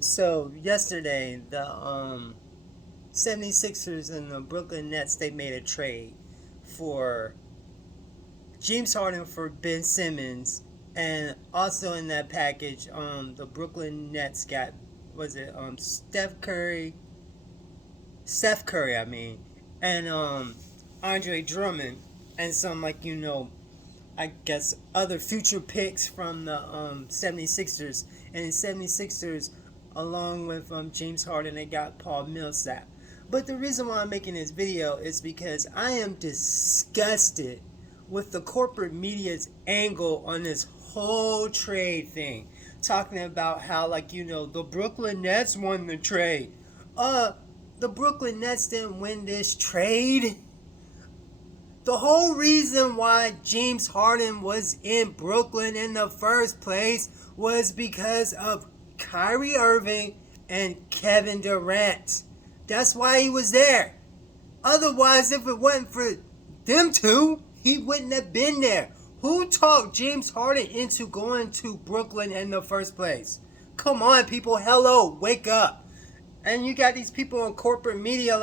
So yesterday, the 76ers and the Brooklyn Nets, they made a trade for James Harden for Ben Simmons, and also in that package, the Brooklyn Nets got, was it Steph Curry, I mean, and Andre Drummond, and some, I guess other future picks from the 76ers. And the 76ers, along with James Harden, they got Paul Millsap. But the reason why I'm making this video is because I am disgusted with the corporate media's angle on this whole trade thing. Talking about how, the Brooklyn Nets won the trade. The Brooklyn Nets didn't win this trade. The whole reason why James Harden was in Brooklyn in the first place was because of Kyrie Irving and Kevin Durant. That's why he was there. Otherwise, if it wasn't for them two, he wouldn't have been there. Who talked James Harden into going to Brooklyn in the first place? Come on, people. Hello, wake up. And you got these people in corporate media,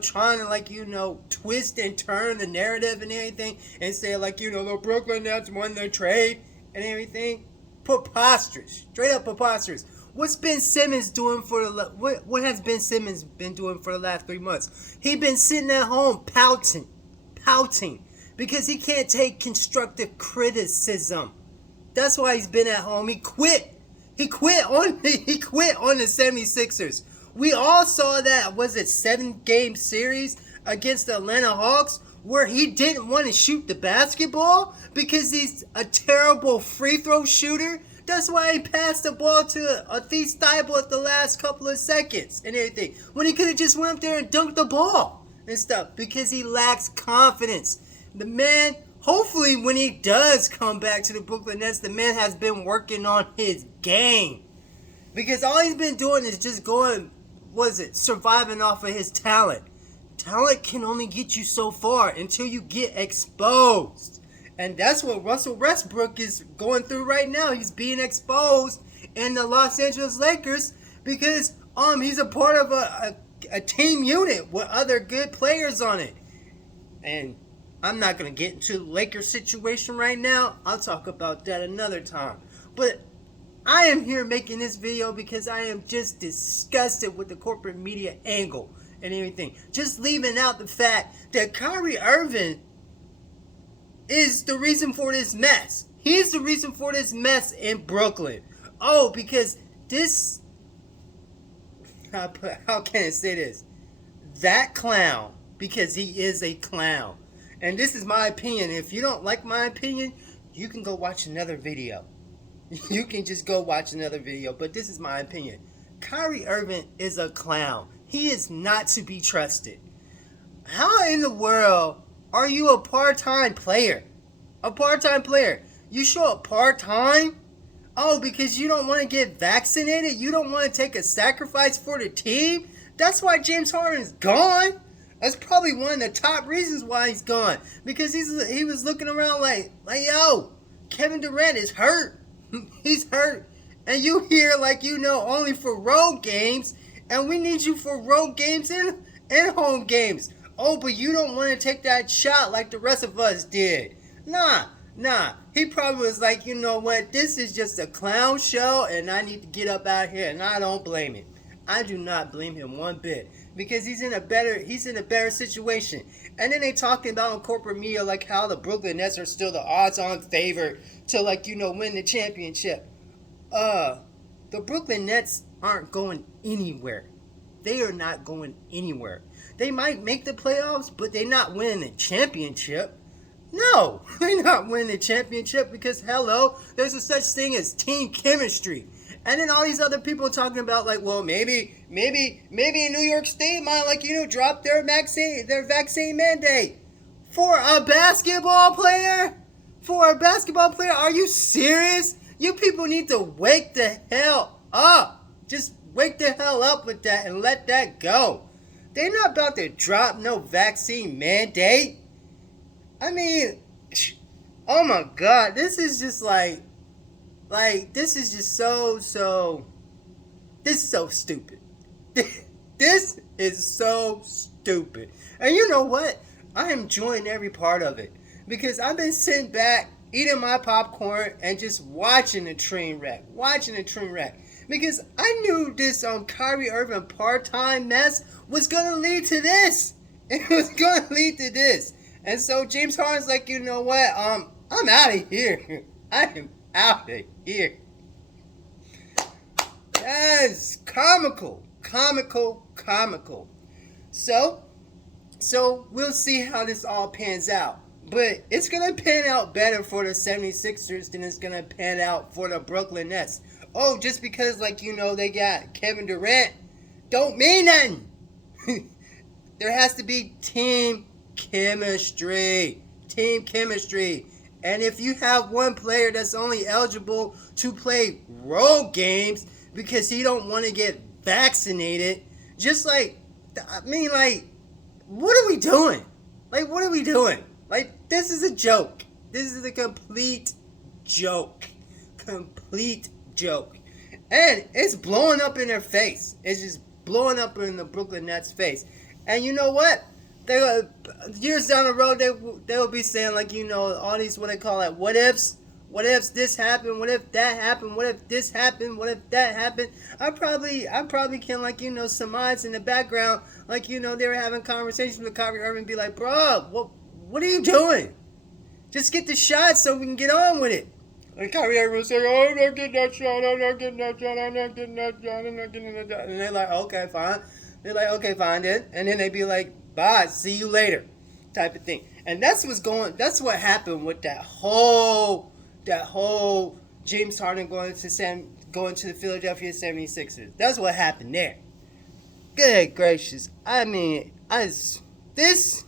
trying to, twist and turn the narrative and everything, and say, the Brooklyn Nets won their trade and everything. Preposterous. Straight up preposterous. What's Ben Simmons doing for the, what has Ben Simmons been doing for the last 3 months? He been sitting at home pouting, because he can't take constructive criticism. That's why he's been at home. He quit. He quit on the 76ers. We all saw that, was it 7-game series against the Atlanta Hawks, where he didn't want to shoot the basketball because he's a terrible free throw shooter. That's why he passed the ball to Athletes Thibault at the last couple of seconds and everything, when he could have just went up there and dunked the ball and stuff, because he lacks confidence. The man, hopefully when he does come back to the Brooklyn Nets, the man has been working on his game. Because all he's been doing is just surviving off of his talent. Talent can only get you so far until you get exposed. And that's what Russell Westbrook is going through right now. He's being exposed in the Los Angeles Lakers because he's a part of a team unit with other good players on it. And I'm not going to get into the Lakers situation right now. I'll talk about that another time. But I am here making this video because I am just disgusted with the corporate media angle and everything. Just leaving out the fact that Kyrie Irving is the reason for this mess. He's the reason for this mess in Brooklyn. Oh, because this, how can I say this? That clown, because he is a clown. And this is my opinion. If you don't like my opinion, you can go watch another video. You can just go watch another video, but this is my opinion. Kyrie Irving is a clown. He is not to be trusted. How in the world are you a part-time player? A part-time player. You show up part-time? Oh, because you don't want to get vaccinated? You don't want to take a sacrifice for the team? That's why James Harden's gone. That's probably one of the top reasons why he's gone. Because he was looking around like, yo, Kevin Durant is hurt. He's hurt. And you here only for road games. And we need you for road games and home games. Oh, but you don't want to take that shot like the rest of us did. Nah. He probably was like, you know what? This is just a clown show and I need to get up out here. And I don't blame him. I do not blame him one bit. Because he's in a better situation. And then they talking about on corporate media like how the Brooklyn Nets are still the odds-on favorite to win the championship. The Brooklyn Nets aren't going anywhere. They are not going anywhere. They might make the playoffs, but they're not winning the championship. No, they're not winning the championship because, hello, there's a such thing as team chemistry. And then all these other people talking about maybe in New York State might drop their vaccine mandate for a basketball player. Are you serious? You people need to wake the hell up. Just wake the hell up with that and let that go. They're not about to drop no vaccine mandate. I mean, oh my God, this is just this is just so This is so stupid. This is so stupid. And you know what? I am enjoying every part of it. Because I've been sitting back, eating my popcorn, and just watching the train wreck. Watching the train wreck. Because I knew this Kyrie Irving part-time mess was going to lead to this. It was going to lead to this. And so James Harden's like, you know what? I'm out of here. I am out of here. Yes, comical. So we'll see how this all pans out. But it's going to pan out better for the 76ers than it's going to pan out for the Brooklyn Nets. Oh, just because, they got Kevin Durant don't mean nothing. There has to be team chemistry. And if you have one player that's only eligible to play road games because he don't want to get vaccinated, what are we doing? What are we doing? This is a joke. This is a complete joke. And it's blowing up in their face. It's just blowing up in the Brooklyn Nets' face. And you know what? Years down the road, they'll be saying, all these, what they call it, what ifs. What if this happened? What if that happened? What if this happened? What if that happened? I probably can, surmise in the background, they were having conversations with Kyrie Irving and be like, bro, what are you doing? Just get the shot so we can get on with it. And Kyrie Irving will say, oh, I'm not getting that shot. And they're like, okay, fine then. And then they'd be like, bye, see you later, type of thing. And that's what happened with that whole James Harden going to the Philadelphia 76ers. That's what happened there. Good gracious. I mean, this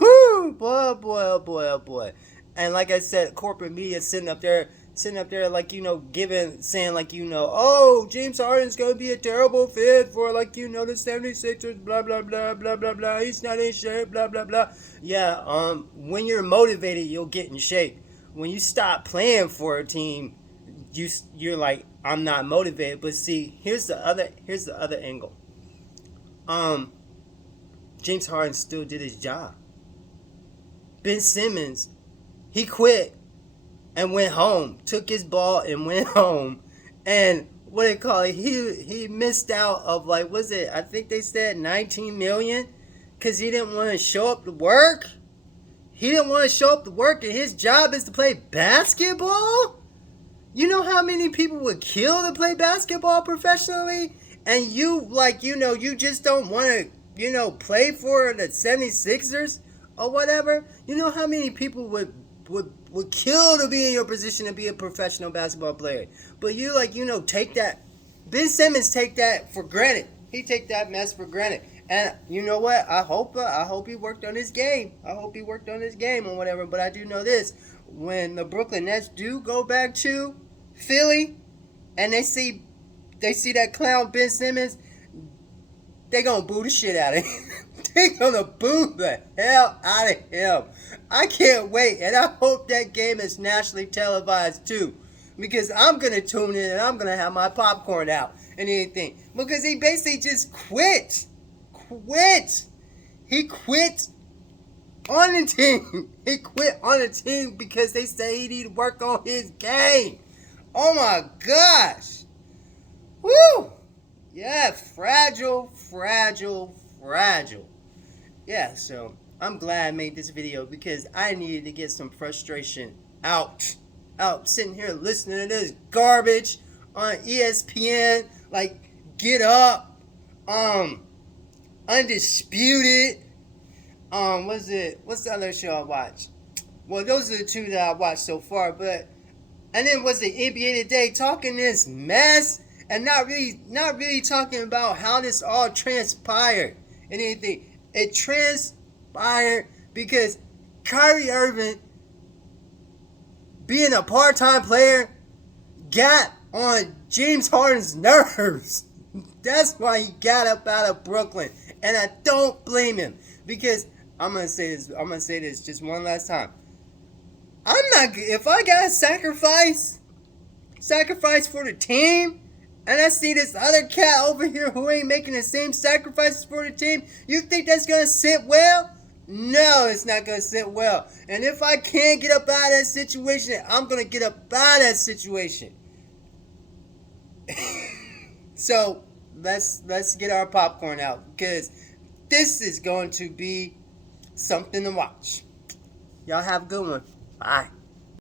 whoo, boy. And like I said, corporate media sitting up there saying oh, James Harden's going to be a terrible fit for the 76ers, blah, blah, blah, blah, blah, blah. He's not in shape, blah, blah, blah. Yeah, when you're motivated, you'll get in shape. When you stop playing for a team, you're like, I'm not motivated. But see, here's the other angle. James Harden still did his job. Ben Simmons, he quit and went home, took his ball and went home. And what they call it, he missed out of I think they said $19 million because he didn't want to show up to work. And his job is to play basketball? You know how many people would kill to play basketball professionally? And you just don't want to, play for the 76ers or whatever? You know how many people would kill to be in your position to be a professional basketball player? But you take that. Ben Simmons take that for granted. He take that mess for granted. And you know what? I hope he worked on his game. Or whatever. But I do know this: when the Brooklyn Nets do go back to Philly, and they see that clown Ben Simmons, they gonna boo the shit out of him. They gonna boo the hell out of him. I can't wait, and I hope that game is nationally televised too, because I'm gonna tune in and I'm gonna have my popcorn out and anything, because he basically just quit. He quit on the team. Because they say he need to work on his game. Oh my gosh. Woo! Yeah, fragile. Yeah, so I'm glad I made this video because I needed to get some frustration out. Sitting here listening to this garbage on ESPN, Get Up, Undisputed, what's the other show I watched? Well, those are the two that I watched so far, and then was the NBA Today talking this mess and not really talking about how this all transpired and anything. It transpired because Kyrie Irving, being a part-time player, got on James Harden's nerves. That's why he got up out of Brooklyn. And I don't blame him. Because I'm gonna say this just one last time. If I gotta sacrifice for the team, and I see this other cat over here who ain't making the same sacrifices for the team, you think that's gonna sit well? No, it's not gonna sit well. And if I can't get up out of that situation, I'm gonna get up out of that situation. So let's get our popcorn out because this is going to be something to watch. Y'all have a good one. Bye.